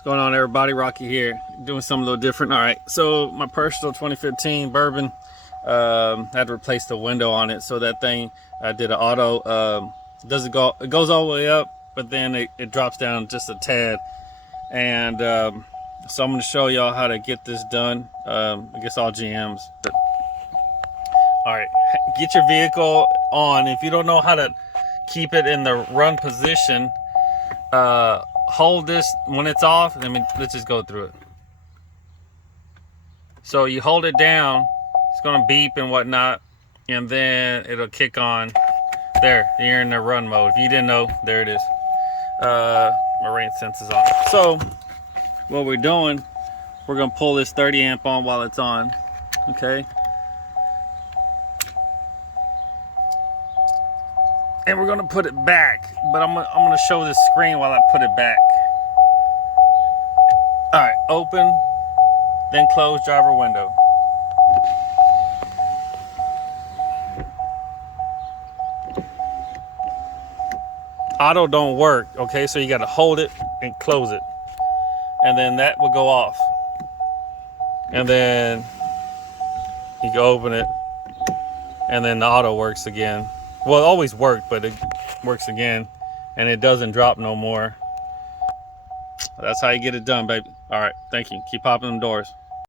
What's going on, everybody? Rocky here, doing something a little different. All right, so my personal 2015 Bourbon, had to replace the window on it. So that thing, I did an auto. Doesn't go, it goes all the way up, but then it drops down just a tad. And so I'm going to show y'all how to get this done. I guess all GMs. But, all right, get your vehicle on. If you don't know how to keep it in the run position, hold this when it's off. Let's just go through it. So you hold it down, it's gonna beep and whatnot, and then it'll kick on. There, you're in the run mode. If you didn't know, there it is. My rain sense is on. So what we're doing, we're gonna pull this 30 amp on while it's on. Okay. And we're gonna put it back, but I'm gonna show this screen while I put it back. All right, open, then close driver window. Auto don't work, okay? So you gotta hold it and close it. And then that will go off. And then you can open it, and then the auto works again. Well, it always worked, but it works again, and it doesn't drop no more. That's how you get it done, baby. All right, thank you. Keep popping them doors.